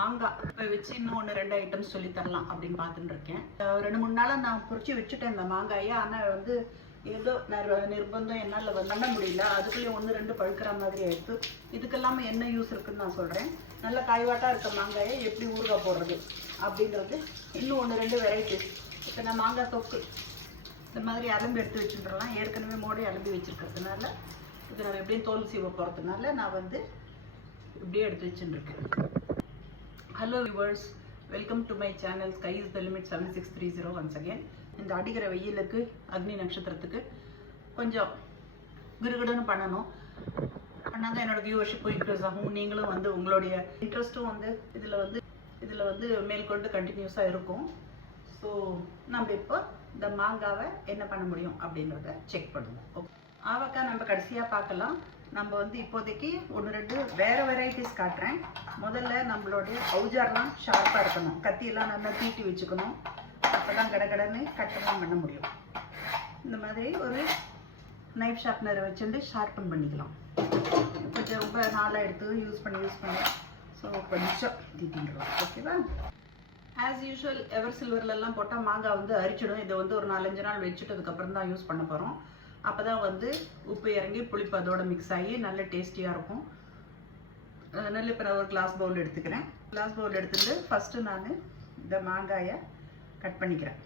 மாங்காய் இப்போ வச்சு இன்னும் ஒன்று ரெண்டு ஐட்டம்ஸ் சொல்லி தரலாம் அப்படின்னு பார்த்துட்டு இருக்கேன். ரெண்டு மூணு நாளாக நான் பொறிச்சு வச்சுட்டேன் இந்த மாங்காயை. ஆனால் வந்து ஏதோ நிர்பந்தம் என்னால் பண்ண முடியல. அதுக்குள்ளேயும் ஒன்று ரெண்டு பழுக்கிற மாதிரி ஆயிடுத்து. இதுக்கெல்லாம் என்ன யூஸ் இருக்குன்னு நான் சொல்கிறேன் நல்ல காய்வாட்டாக இருக்க மாங்காயை எப்படி ஊறுகாய் போடுறது அப்படின்றது இன்னும் ஒன்று ரெண்டு வெரைட்டிஸ் இப்போ நான் மாங்காய் தொக்கு இந்த மாதிரி அலம்பி எடுத்து வச்சுட்டுலாம் ஏற்கனவே மோடி அலம்பி வச்சுருக்கிறதுனால இது நம்ம எப்படியும் தோல் சீவை போகிறதுனால நான் வந்து இப்படியே எடுத்து வச்சுட்டுருக்கேன். Hello viewers welcome to my channel sky is the limit seven six three zero once again இந்த அடிக்கிற வெயிலுக்கு அக்னி நட்சத்திரத்துக்கு கொஞ்சம் கிருகிடுன்னு பண்ணணும். பண்ணாங்க என்னோட வியூவர்ஷிப்பும் இன்க்ரீஸ் ஆகும். நீங்களும் வந்து உங்களுடைய இன்ட்ரெஸ்ட்டும் வந்து இதில் வந்து இதில் வந்து மேற்கொண்டு கண்டினியூஸாக இருக்கும். ஸோ நம்ம இப்போ இந்த மாங்காவை என்ன பண்ண முடியும் அப்படின்றத செக் பண்ணுவோம். ஓகே ஆவக்காய் நம்ம கடைசியாக பார்க்கலாம். நம்ம வந்து இப்போதைக்கு ஒன்று ரெண்டு வேறு வெரைட்டிஸ் காட்டுறேன். முதல்ல நம்மளுடைய அவுஜார்லாம் ஷார்ப்பாக இருக்கணும். கத்தியெல்லாம் நல்லா தீட்டி வச்சுக்கணும். அப்போ தான் கடகடன்னு கட்டெல்லாம் பண்ண முடியும். இந்த மாதிரி ஒரு நைஃப் ஷார்ப்னரை வச்சுட்டு ஷார்ப்பன் பண்ணிக்கலாம். கொஞ்சம் ரொம்ப நாளாக எடுத்து யூஸ் பண்ணி யூஸ் பண்ணி ஸோ கொஞ்சம் தீட்டின்றோம் ஓகேவா? ஆஸ் யூஷுவல் எவர் சில்வர்லலாம் போட்டால் மாங்காய் வந்து அரிச்சிடும். இதை வந்து ஒரு நாலஞ்சு நாள் வச்சுட்டு அதுக்கப்புறம் தான் யூஸ் பண்ண போகிறோம் அப்போ தான் வந்து உப்பு இறங்கி புளிப்பு அதோட மிக்ஸ் ஆகி நல்ல டேஸ்டியாக இருக்கும். அதனால இப்போ நான் ஒரு கிளாஸ் பவுல் எடுத்துக்கிறேன். கிளாஸ் பவுல் எடுத்துட்டு ஃபஸ்ட்டு நான் இந்த மாங்காயை கட் பண்ணிக்கிறேன்.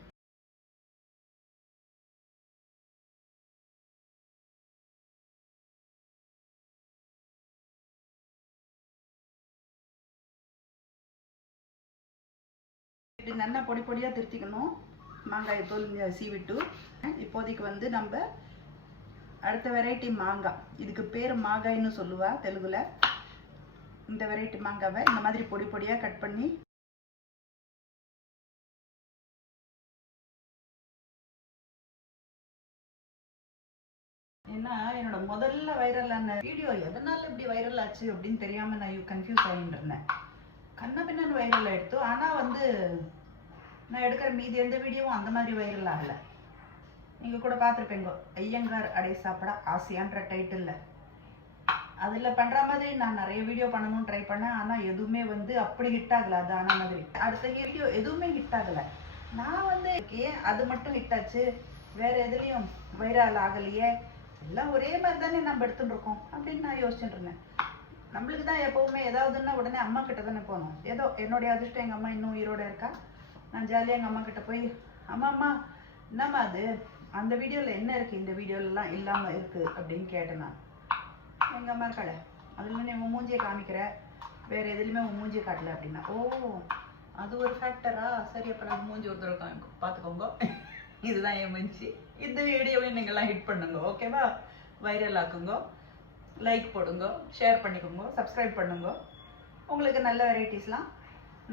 இப்படி நல்லா பொடி பொடியாக திருத்திக்கணும். மாங்காயை தோல் சீவிட்டு. இப்போதைக்கு வந்து நம்ம அடுத்த வெரைட்டி மாங்காய் இதுக்கு பேர் மாங்காய்னு சொல்லுவா தெலுங்குல. இந்த வெரைட்டி மாங்காவை இந்த மாதிரி பொடி பொடியாக கட் பண்ணி ஏன்னா என்னோட முதல்ல வைரலான வீடியோ எதனால இப்படி வைரல் ஆச்சு அப்படின்னு தெரியாம நான் கன்ஃபியூஸ் ஆகிட்டு இருந்தேன். கண்ண வைரல் ஆயிடுத்து ஆனா வந்து நான் எடுக்கிற மீதி எந்த வீடியோவும் அந்த மாதிரி வைரல் ஆகலை. நீங்கள் கூட பார்த்துருப்பீங்க ஐயங்கார் அடை சாப்பிட ஆசையான்ற டைட்டிலில் அதில் பண்ணுற மாதிரி நான் நிறைய வீடியோ பண்ணணும்னு ட்ரை பண்ணேன். ஆனால் எதுவுமே வந்து அப்படி ஹிட் ஆகலை அது ஆன மாதிரி. அடுத்த வீடியோ எதுவுமே ஹிட் ஆகலை. நான் வந்து ஏன் அது மட்டும் ஹிட் ஆச்சு? வேற எதுலேயும் வைரல் ஆகலையே? எல்லாம் ஒரே மாதிரி தானே நம்ம எடுத்துட்டு இருக்கோம் அப்படின்னு நான் யோசிச்சுட்டு இருந்தேன். நம்மளுக்கு தான் எப்போவுமே ஏதாவதுன்னா உடனே அம்மா கிட்ட தானே போகணும். ஏதோ என்னுடைய அதிர்ஷ்டம் எங்கள் அம்மா இன்னும் உயிரோட இருக்கா? நான் ஜாலியாக எங்கள் அம்மா கிட்ட போய் அம்மா அம்மா என்னம்மா அது? அந்த வீடியோவில் என்ன இருக்குது இந்த வீடியோலலாம் இல்லாமல் இருக்குது அப்படின்னு கேட்டேன் நான். எங்கள் அம்மா இருக்காளே அதில் நீ உன் மூஞ்சியை காமிக்கிற. வேறு எதுலையுமே உன் மூஞ்சியை காட்டல அப்படின்னா. ஓ அது ஒரு ஃபேக்டரா சரி அப்போ நான் மூஞ்சி ஒரு தடவை பார்த்துக்கோங்க இதுதான் என் மூஞ்சி. இந்த வீடியோவை நீங்கள்லாம் ஹிட் பண்ணுங்க ஓகேவா வைரல் ஆக்குங்க. லைக் போடுங்க. ஷேர் பண்ணிக்கோங்க. சப்ஸ்கிரைப் பண்ணுங்க. உங்களுக்கு நல்ல வெரைட்டிஸ்லாம்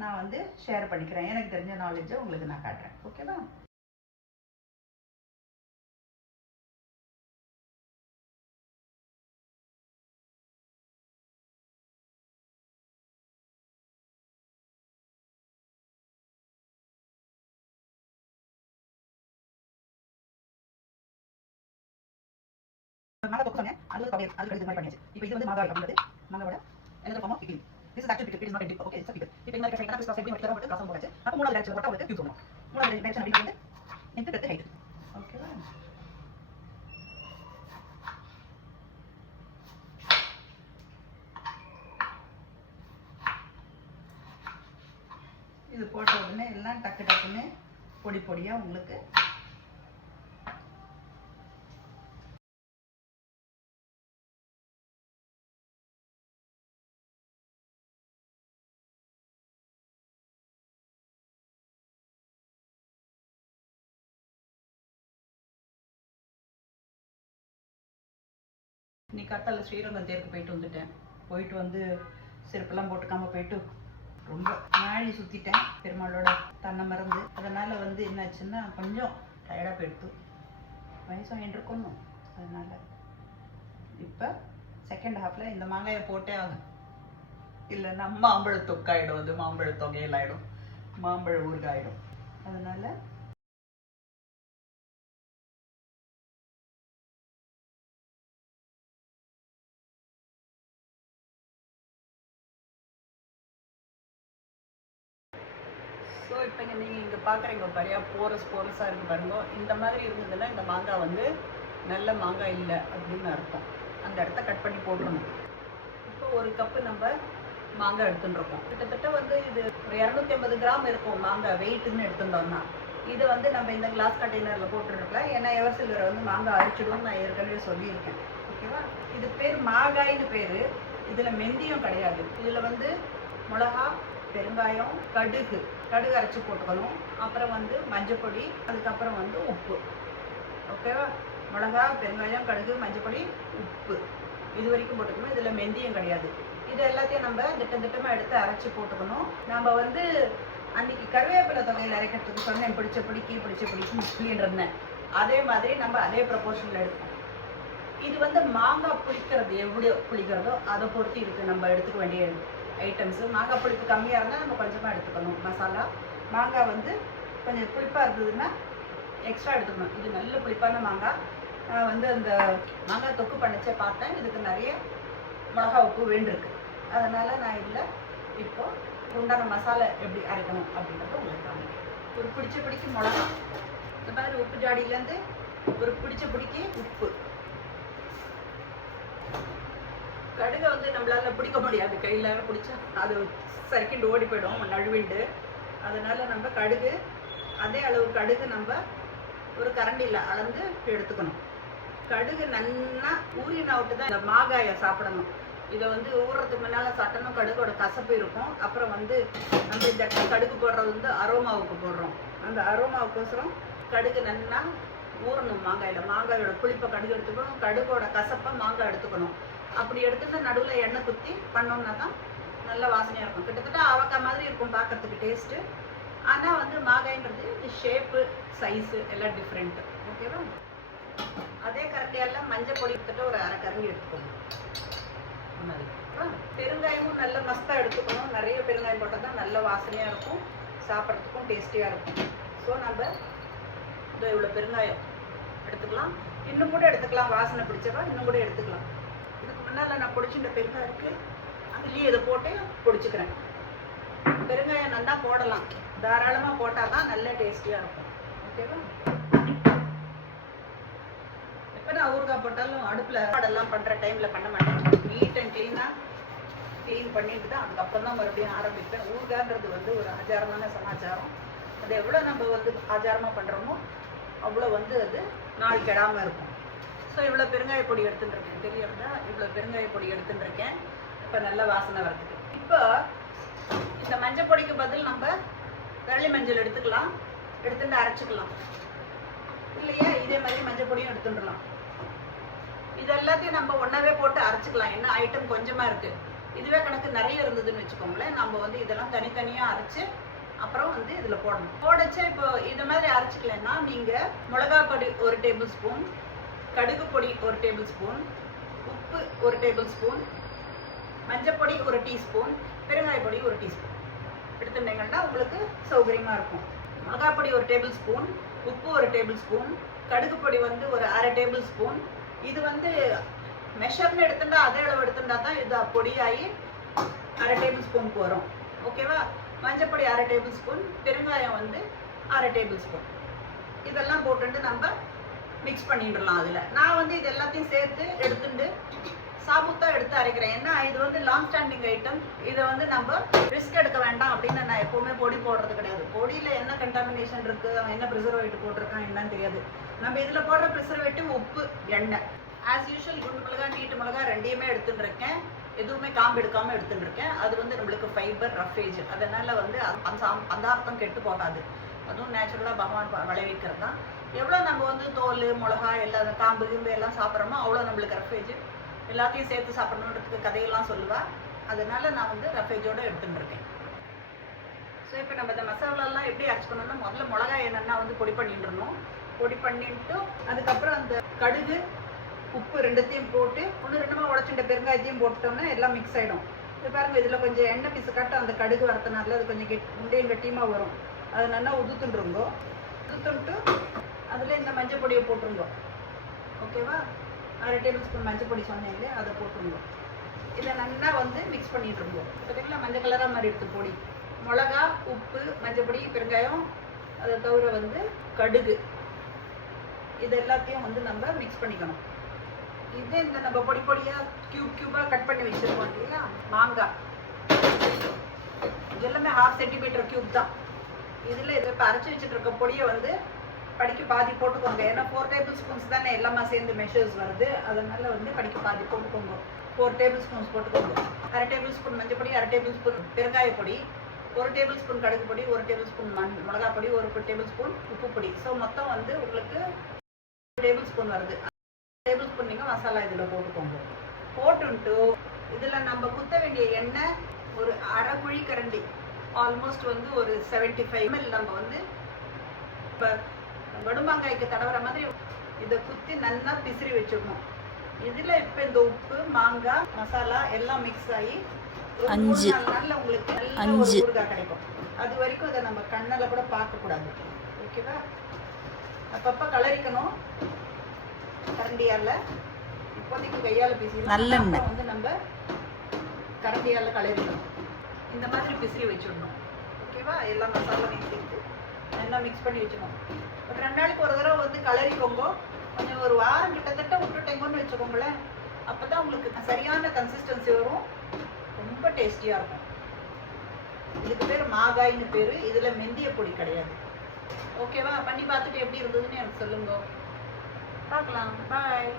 நான் வந்து ஷேர் பண்ணிக்கிறேன். எனக்கு தெரிஞ்ச நாலேஜை உங்களுக்கு நான் காட்டுறேன். ஓகேவா மாங்காய் தொக்கு சொன்னேன் அது ஒரு அது கடிதம் மாதிரி பண்ணியாச்சு. இப்போ இது வந்து மாங்காய் அப்படின்றது மாங்காயோட என்ன form of picking this is actually pickle is not dip okay it's pickle இப்போ இந்த மாதிரி கிராஸ் எப்படி மட்டும் போட்டு கிராஸ் போட்டாச்சு அப்போ மூணாவது டைரக்ஷன் போட்டா உங்களுக்கு யூஸ் பண்ணணும் மூணாவது டைரக்ஷன் அப்படி வந்து எந்த பெருத்து ஹைட் ஓகேவா இது போட்ட உடனே எல்லாம் டக்கு டக்குன்னு பொடி பொடியாக உங்களுக்கு இன்னைக்கு காத்தால ஸ்ரீரங்கம் தேருக்கு போயிட்டு வந்துட்டேன். போயிட்டு வந்து செருப்பெல்லாம் போட்டுக்காம போயிட்டு ரொம்ப நாழி சுற்றிட்டேன் பெருமாளோட தன்னை மறந்து. அதனால் வந்து என்னாச்சுன்னா கொஞ்சம் டயர்டாக போயிடுத்து. வயசும் என்றுக்கணும் அதனால் இப்போ செகண்ட் ஹாஃபில் இந்த மாங்காயை போட்டே ஆகும் இல்லைன்னா மாம்பழ தொக்காயிடும் அது மாம்பழ தொகையில் ஆயிடும். மாம்பழ ஊறுகாயிடும் அதனால் பார்க்குறீங்க பாரியா போரஸ் போரஸாக இருக்கு பாருங்க. இந்த மாதிரி இருந்ததுன்னா இந்த மாங்காய் வந்து நல்ல மாங்காய் இல்லை அப்படின்னு அர்த்தம். அந்த இடத்த கட் பண்ணி போட்டுருணும் இப்போ ஒரு கப்பு நம்ம மாங்காய் எடுத்துட்டுருக்கோம். கிட்டத்தட்ட வந்து இது ஒரு இரநூத்தி ஐம்பது கிராம் இருக்கும் மாங்காய் வெயிட்டுன்னு எடுத்துட்டோம்னா இது வந்து நம்ம இந்த கிளாஸ் கண்டெய்னரில் போட்டுருக்கலாம். ஏன்னா எவர் சில்வரை வந்து மாங்காய் அரிச்சிடும்னு நான் ஏற்கனவே சொல்லியிருக்கேன். ஓகேவா இது பேர் மாங்காய்னு பேர். இதில் மெந்தியும் கிடையாது. இதில் வந்து மிளகா பெருங்காயம் கடுகு கடுகு அரைச்சி போட்டுக்கணும். அப்புறம் வந்து மஞ்சப்பொடி அதுக்கப்புறம் வந்து உப்பு. ஓகேவா மிளகா பெருங்காயம் கடுகு மஞ்சப்பொடி உப்பு. இது வரைக்கும் போட்டுக்கணும். இதில் மெந்தியும் கிடையாது. இது எல்லாத்தையும் நம்ம திட்டம் திட்டமாக எடுத்து அரைச்சி போட்டுக்கணும். நம்ம வந்து அன்னைக்கு கருவேப்பிலை தொகையில் அரைக்கிறதுக்கு சொன்னேன். பிடிச்ச பிடிக்கி பிடிச்ச பிடிக்கும் சொல்லிட்டு இருந்தேன். அதே மாதிரி நம்ம அதே ப்ரப்போர்ஷனில் எடுப்போம். இது வந்து மாங்காய் புளிக்கிறது எப்படி புளிக்கிறதோ அதை பொறுத்து இருக்குது நம்ம எடுத்துக்க வேண்டியது. ஐட்டம்ஸும் மாங்காய் புளிப்பு கம்மியாக இருந்தால் நம்ம கொஞ்சமாக எடுத்துக்கணும். மசாலா மாங்காய் வந்து கொஞ்சம் புளிப்பாக இருந்ததுன்னா எக்ஸ்ட்ரா எடுத்துக்கணும். இது நல்ல புளிப்பான மாங்காய். நான் வந்து அந்த மாங்காய் தொக்கு பண்ணிச்சே பார்த்தேன். இதுக்கு நிறைய மிளகா உப்பு வேண்டியிருக்கு அதனால் நான் இதில் இப்போது உண்டான மசாலா எப்படி அரைக்கணும் அப்படின்றத உங்களுக்கு காமிக்கிறேன். ஒரு பிடிச்ச பிடிக்கு மிளகா. இந்த மாதிரி உப்பு ஜாடியிலேருந்து ஒரு பிடிச்ச பிடிக்கு உப்பு. கடுகை வந்து நம்மளால பிடிக்க முடியாது. கையில் பிடிச்சா அது சரிக்கிண்டு ஓடி போயிடும் நழுவிண்டு. அதனால நம்ம கடுகு அதே அளவு கடுகு நம்ம ஒரு கரண்டியில் அளந்து எடுத்துக்கணும். கடுகு நன்னா ஊறின விட்டு தான் இந்த மாகாயை சாப்பிடணும். இதை வந்து ஊறுறதுக்கு முன்னால் சட்டனும் கடுகோட கசப்பு இருக்கும். அப்புறம் வந்து நம்ம இந்த இடத்துல கடுகு போடுறது வந்து அரோமாவுக்கு போடுறோம். அந்த அரோமாவுக்கோசரம் கடுகு நன்னா ஊறணும் மாங்காயில். மாங்காயோட புளிப்பை கடுகு எடுத்துக்கணும். கடுகோட கசப்பை மாங்காய் எடுத்துக்கணும். அப்படி எடுத்துட்டு நடுவில் எண்ணெய் குத்தி பண்ணோம்னா தான் நல்ல வாசனையாக இருக்கும். கிட்டத்தட்ட ஆவக்காய் மாதிரி இருக்கும் பார்க்கறதுக்கு டேஸ்ட்டு ஆனால் வந்து மாகாய்ன்றது இது ஷேப்பு சைஸு எல்லாம் டிஃப்ரெண்ட்டு ஓகேவா அதே கரண்டியால் மஞ்சள் பொடி கிட்ட ஒரு அரை கரண்டி எடுத்துக்கணும் ஆ, பெருங்காயமும் நல்ல மஸ்தாக எடுத்துக்கணும். நிறைய பெருங்காயம் போட்டால் தான் நல்ல வாசனையாக இருக்கும். சாப்பிட்றதுக்கும் டேஸ்டியாக இருக்கும். ஸோ நம்ம இதோ இவ்வளோ பெருங்காயம் எடுத்துக்கலாம். இன்னும் கூட எடுத்துக்கலாம். வாசனை பிடிச்சவா? இன்னும் கூட எடுத்துக்கலாம். அதனால் நான் பிடிச்சிட்ட பெருங்காயம் இருக்குது அதுலேயே இதை போட்டு பிடிச்சிக்கிறேன். பெருங்காயம் நல்லா போடலாம். தாராளமாக போட்டால் தான் நல்ல டேஸ்டியாக இருக்கும். ஓகேவா? எப்போ நான் ஊறுகாய் போட்டாலும் அடுப்பில் சாப்பாடெல்லாம் பண்ணுற டைமில் பண்ண மாட்டேன். நீட் அண்ட் க்ளீனாக க்ளீன் பண்ணிட்டு தான் அதுக்கப்புறம் தான் மறுபடியும் ஆரம்பிப்பேன். ஊறுகான்றது வந்து ஒரு ஆச்சாரமான சமாச்சாரம். அது எவ்வளோ நம்ம வந்து ஆச்சாரமாக பண்ணுறோமோ அவ்வளோ வந்து அது நாள் கெடாமல் இருக்கும். ஸோ இவ்வளோ பெருங்காய பொடி எடுத்துட்டுருக்கேன். தெரியுறதா? இவ்வளோ பெருங்காய பொடி எடுத்துட்டுருக்கேன். இப்போ நல்ல வாசனை வரதுக்கு இப்போ இந்த மஞ்சள் பொடிக்கு பதில் நம்ம வெள்ளை மஞ்சள் எடுத்துக்கலாம். எடுத்துட்டு அரைச்சிக்கலாம். இல்லையா? இதே மாதிரி மஞ்சள் பொடியும் எடுத்துடலாம் இது எல்லாத்தையும் நம்ம ஒன்றாவே போட்டு அரைச்சிக்கலாம். என்ன ஐட்டம் கொஞ்சமாக இருக்குது இதுவே கணக்கு நிறைய இருந்ததுன்னு வச்சுக்கோங்களேன். நம்ம வந்து இதெல்லாம் தனித்தனியாக அரைச்சு அப்புறம் வந்து இதில் போடணும். போடச்சா இப்போ இந்த மாதிரி அரைச்சிக்கலன்னா நீங்கள் மிளகா பொடி ஒரு டேபிள் ஸ்பூன் கடுகு பொடி ஒரு டேபிள் ஸ்பூன் உப்பு ஒரு டேபிள் ஸ்பூன் மஞ்சப்பொடி ஒரு டீஸ்பூன் பெருங்காய பொடி ஒரு டீஸ்பூன் எடுத்துட்டீங்கன்னா உங்களுக்கு சௌகரியமாக இருக்கும். மிளகாய் பொடி ஒரு டேபிள் ஸ்பூன் உப்பு ஒரு டேபிள் ஸ்பூன் கடுகு பொடி வந்து ஒரு அரை டேபிள் ஸ்பூன் இது வந்து மெஷர்னு எடுத்துட்டா அதே அளவு எடுத்துட்டா தான் இது பொடியாகி அரை டேபிள் ஸ்பூனுக்கு வரும். ஓகேவா மஞ்சப்பொடி அரை டேபிள் ஸ்பூன் பெருங்காயம் வந்து அரை டேபிள் ஸ்பூன் இதெல்லாம் போட்டுட்டு நம்ம மிக்ஸ் பண்ணிடலாம் அதில். நான் வந்து இது எல்லாத்தையும் சேர்த்து எடுத்துட்டு சாபுத்தாக எடுத்து அரைக்கிறேன். ஏன்னா இது வந்து லாங் ஸ்டாண்டிங் ஐட்டம் இதை வந்து நம்ம ரிஸ்க் எடுக்க வேண்டாம் அப்படின்னு நான் எப்போவுமே பொடி போடுறது கிடையாது. பொடியில் என்ன கண்டாமினேஷன் இருக்குது அவன் என்ன ப்ரிசர்வேட்டிவ் போட்டிருக்கான் என்னன்னு தெரியாது. நம்ம இதில் போடுற ப்ரிசர்வேட்டிவ் உப்பு எண்ணெய். ஆஸ் யூஷுவல் குண்டு மிளகா நீட்டு மிளகா ரெண்டையுமே எடுத்துட்டு இருக்கேன். எதுவுமே காம்பு எடுக்காமல் எடுத்துட்டு இருக்கேன். அது வந்து நம்மளுக்கு ஃபைபர் ரஃபேஜ் அதனால் வந்து அந்த- அந்த அர்த்தம் கெட்டு போகாது. அதுவும் நேச்சுரலாக பகவான் விளைவிக்கிறது தான். எவ்வளோ நம்ம வந்து தோல் மிளகா எல்லா காம்பு கிம்பு எல்லாம் சாப்பிட்றோமோ அவ்வளோ நம்மளுக்கு ரஃபேஜ் எல்லாத்தையும் சேர்த்து சாப்பிடணுன்றதுக்கு கதையெல்லாம் சொல்லுவாள் அதனால நான் வந்து ரஃபேஜோடு எடுத்துட்டுருக்கேன். ஸோ இப்போ நம்ம இந்த மசாலாலாம் எப்படி அரைச்சிக்கணும்னா முதல்ல மிளகாய் என்னென்னா வந்து பொடி பண்ணிட்டுருணும் பொடி பண்ணிட்டு அதுக்கப்புறம் அந்த கடுகு உப்பு ரெண்டுத்தையும் போட்டு ஒன்று ரெண்டுமா உடச்சுட்ட பெருங்காயத்தையும் போட்டோம்னா எல்லாம் மிக்ஸ் ஆகிடும் இது பாருங்க இதில் கொஞ்சம் எண்ணெய் பிசு காட்ட அந்த கடுகு வரத்துனால அது கொஞ்சம் கெட் முண்டையும் கட்டியமாக வரும். அது நல்லா உதுத்துண்டுருங்கோ உதுத்துன்ட்டு பொடியை போட்டுருங்க. ஓகேவா? அரை டேபிள் ஸ்பூன் மஞ்சள் பொடி இல்லையா அதை போட்டுருங்க. இதை நல்லா வந்து மிக்ஸ் பண்ணிட்டு இருந்தோம் பார்த்தீங்களா மஞ்சள் கலராக மாதிரி எடுத்து பொடி. மிளகா உப்பு மஞ்சப்பொடி பெருங்காயம் அதை தவிர வந்து கடுகு. இது எல்லாத்தையும் வந்து நம்ம மிக்ஸ் பண்ணிக்கணும். இது இந்த நம்ம பொடி பொடியா கியூப் கியூபா கட் பண்ணி வச்சிருக்கோம் இல்லையா மாங்காய். இது எல்லாமே ஹாஃப் சென்டிமீட்டர் கியூப் தான். இதில் இதை இப்போ அரைச்சி வச்சுட்டு இருக்க பொடியை வந்து படிக்க பாதி போட்டுக்கோங்க. ஏன்னா ஃபோர் டேபிள் ஸ்பூன்ஸ் தானே எல்லாமே சேர்ந்து மெஷர்ஸ் வருது. அதனால வந்து படிக்க பாதி போட்டுக்கோங்க. ஃபோர் டேபிள் ஸ்பூன்ஸ் போட்டுக்கோங்க. அரை டேபிள் ஸ்பூன் மஞ்சள் பொடி அரை டேபிள் ஸ்பூன் பெருங்காய பொடி ஒரு டேபிள் ஸ்பூன் கடுகு பொடி ஒரு டேபிள் ஸ்பூன் மண் மிளகா பொடி ஒரு டேபிள் ஸ்பூன் உப்பு பொடி. ஸோ மொத்தம் வந்து உங்களுக்கு டேபிள் ஸ்பூன் வருது. டேபிள் ஸ்பூன் நீங்கள் மசாலா இதில் போட்டுக்கோங்க. போட்டுன்ட்டு இதில் நம்ம குத்த வேண்டிய எண்ணெய் ஒரு அரை குழி கரண்டி ஆல்மோஸ்ட் வந்து ஒரு 75 ஃபைவ் எம்எல் நம்ம வந்து இப்போ வடுமாங்காய்க்கு தடவுற மாதிரி இதை குத்தி நல்லா பிசிறி வச்சிடணும். இதில் இப்போ இந்த உப்பு மாங்காய் மசாலா எல்லாம் மிக்ஸ் ஆகி அஞ்சு. நாள்ல உங்களுக்கு நல்ல அஞ்சு. ஊறுகாய் கிடைக்கும். அது வரைக்கும் இதை நம்ம கண்ணால கூட பார்க்கக்கூடாது. ஓகேவா? அப்பப்போ கலரிக்கணும். கரண்டியால. இப்போதைக்கு கையால நல்லெண்ணெய். அப்புறம் வந்து நம்ம கரண்டியால கலரிக்கணும் இந்த மாதிரி பிசிறி வச்சிடணும். ஓகேவா? எல்லா மசாலாவையும் சேர்த்து. நம்ம மிக்ஸ் பண்ணி வச்சுக்கோங்க. ஒரு ரெண்டு நாளைக்கு ஒரு தடவை வந்து கலரிக்கோங்க கொஞ்சம் ஒரு வாரம் கிட்டத்தட்ட விட்டுட்டேங்கன்னு வச்சுக்கோங்களேன். அப்போ தான் உங்களுக்கு சரியான கன்சிஸ்டன்சி வரும். ரொம்ப டேஸ்டியாக இருக்கும். இதுக்கு பேர் மாகாய்னு பேர். இதில் மெந்திய பொடி கிடையாது. ஓகேவா பண்ணி பார்த்துட்டு எப்படி இருந்ததுன்னு எனக்கு சொல்லுங்க. பார்க்கலாம். பாய்